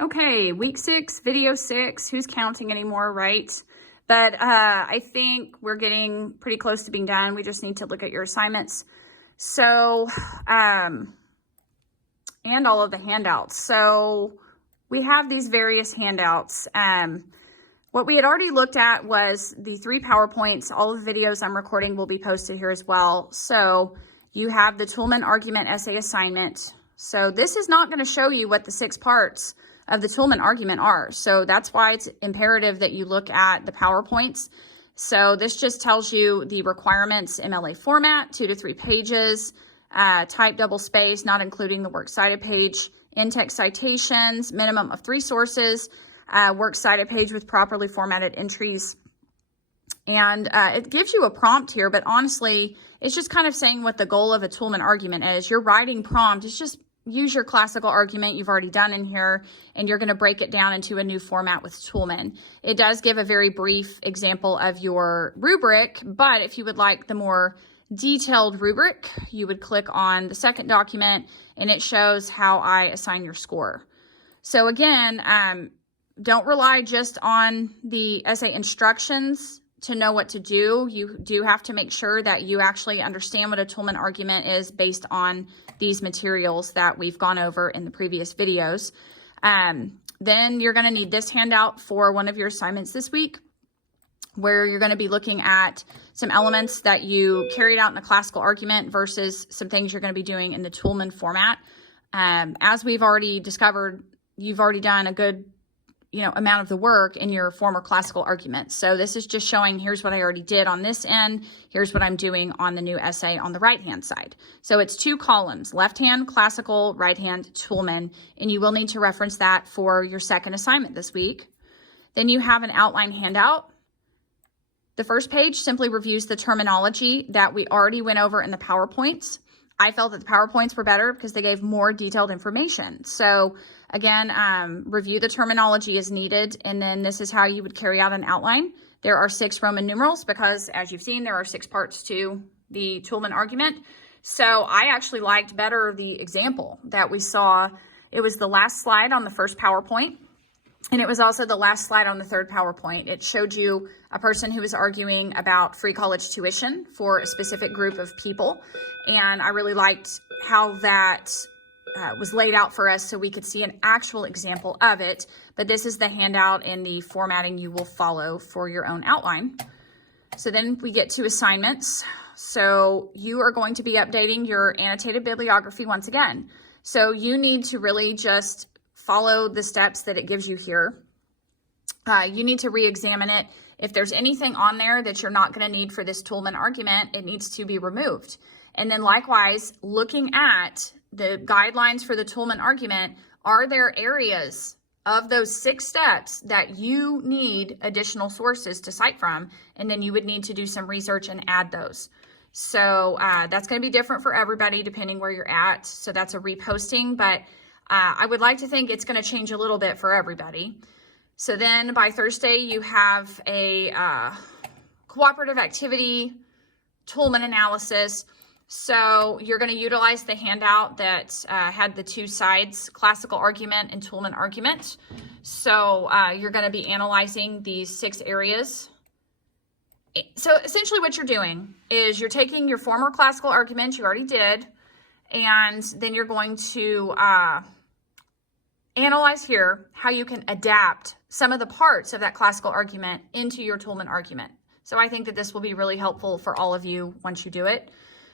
Okay, week 6, video 6. Who's counting anymore, right? But I think we're getting pretty close to being done. We just need to look at your assignments. So, and all of the handouts. So we have these various handouts. What we had already looked at was the 3 PowerPoints. All of the videos I'm recording will be posted here as well. So you have the Toolman argument essay assignment. So this is not going to show you what the 6 parts of the Toolman argument are. So that's why it's imperative that you look at the PowerPoints. So this just tells you the requirements: MLA format, 2 to 3 pages, type double space, not including the works cited page, in-text citations, minimum of 3 sources, works cited page with properly formatted entries. And it gives you a prompt here, but honestly, it's just kind of saying what the goal of a Toolman argument is. Your writing prompt is just use your classical argument you've already done in here, and you're going to break it down into a new format with Toolman. It does give a very brief example of your rubric, but if you would like the more detailed rubric, you would click on the second document, and it shows how I assign your score. So again, don't rely just on the essay instructions to know what to do. You do have to make sure that you actually understand what a Toolman argument is based on these materials that we've gone over in the previous videos. Then you're going to need this handout for one of your assignments this week, where you're going to be looking at some elements that you carried out in the classical argument versus some things you're going to be doing in the Toolman format. As we've already discovered, you've already done a good amount of the work in your former classical argument. So this is just showing, here's what I already did on this end. Here's what I'm doing on the new essay on the right-hand side. So it's 2 columns, left-hand classical, right-hand Toolman, and you will need to reference that for your second assignment this week. Then you have an outline handout. The first page simply reviews the terminology that we already went over in the PowerPoints. I felt that the PowerPoints were better because they gave more detailed information. So again, review the terminology as needed, and then this is how you would carry out an outline. There are 6 Roman numerals because, as you've seen, there are 6 parts to the Toolman argument. So I actually liked better the example that we saw. It was the last slide on the first PowerPoint, and it was also the last slide on the third PowerPoint. It showed you a person who was arguing about free college tuition for a specific group of people. And I really liked how that was laid out for us so we could see an actual example of it. But this is the handout and the formatting you will follow for your own outline. So then we get to assignments. So you are going to be updating your annotated bibliography once again. So you need to really just follow the steps that it gives you here. You need to re-examine it. If there's anything on there that you're not going to need for this Toolman argument, it needs to be removed. And then likewise, looking at the guidelines for the Toolman argument, are there areas of those 6 steps that you need additional sources to cite from? And then you would need to do some research and add those. So that's going to be different for everybody depending where you're at. So that's a reposting, but I would like to think it's going to change a little bit for everybody. So then by Thursday, you have a cooperative activity, Toolman analysis. So you're going to utilize the handout that had the 2 sides, classical argument and Toolman argument. So you're going to be analyzing these 6 areas. So essentially what you're doing is you're taking your former classical argument you already did, and then you're going to analyze here how you can adapt some of the parts of that classical argument into your Toolman argument. So I think that this will be really helpful for all of you once you do it.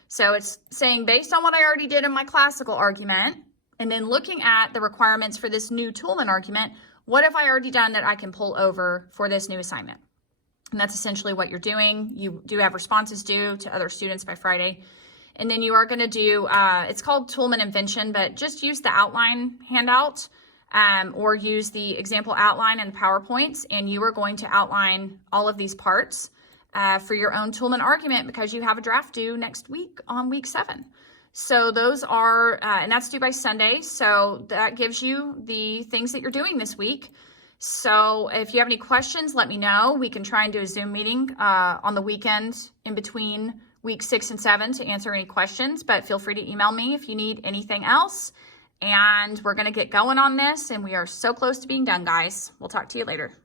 So it's saying, based on what I already did in my classical argument, and then looking at the requirements for this new Toolman argument, what have I already done that I can pull over for this new assignment? And that's essentially what you're doing. You do have responses due to other students by Friday. And then you are going to do, it's called Toolman Invention, but just use the outline handout or use the example outline in the PowerPoints, and you are going to outline all of these parts for your own Toolman argument because you have a draft due next week on week 7. So those are, and that's due by Sunday. So that gives you the things that you're doing this week. So if you have any questions, let me know. We can try and do a Zoom meeting on the weekend in between week 6 and 7 to answer any questions, but feel free to email me if you need anything else. and we're going to get going on this, and we are so close to being done, guys. We'll talk to you later.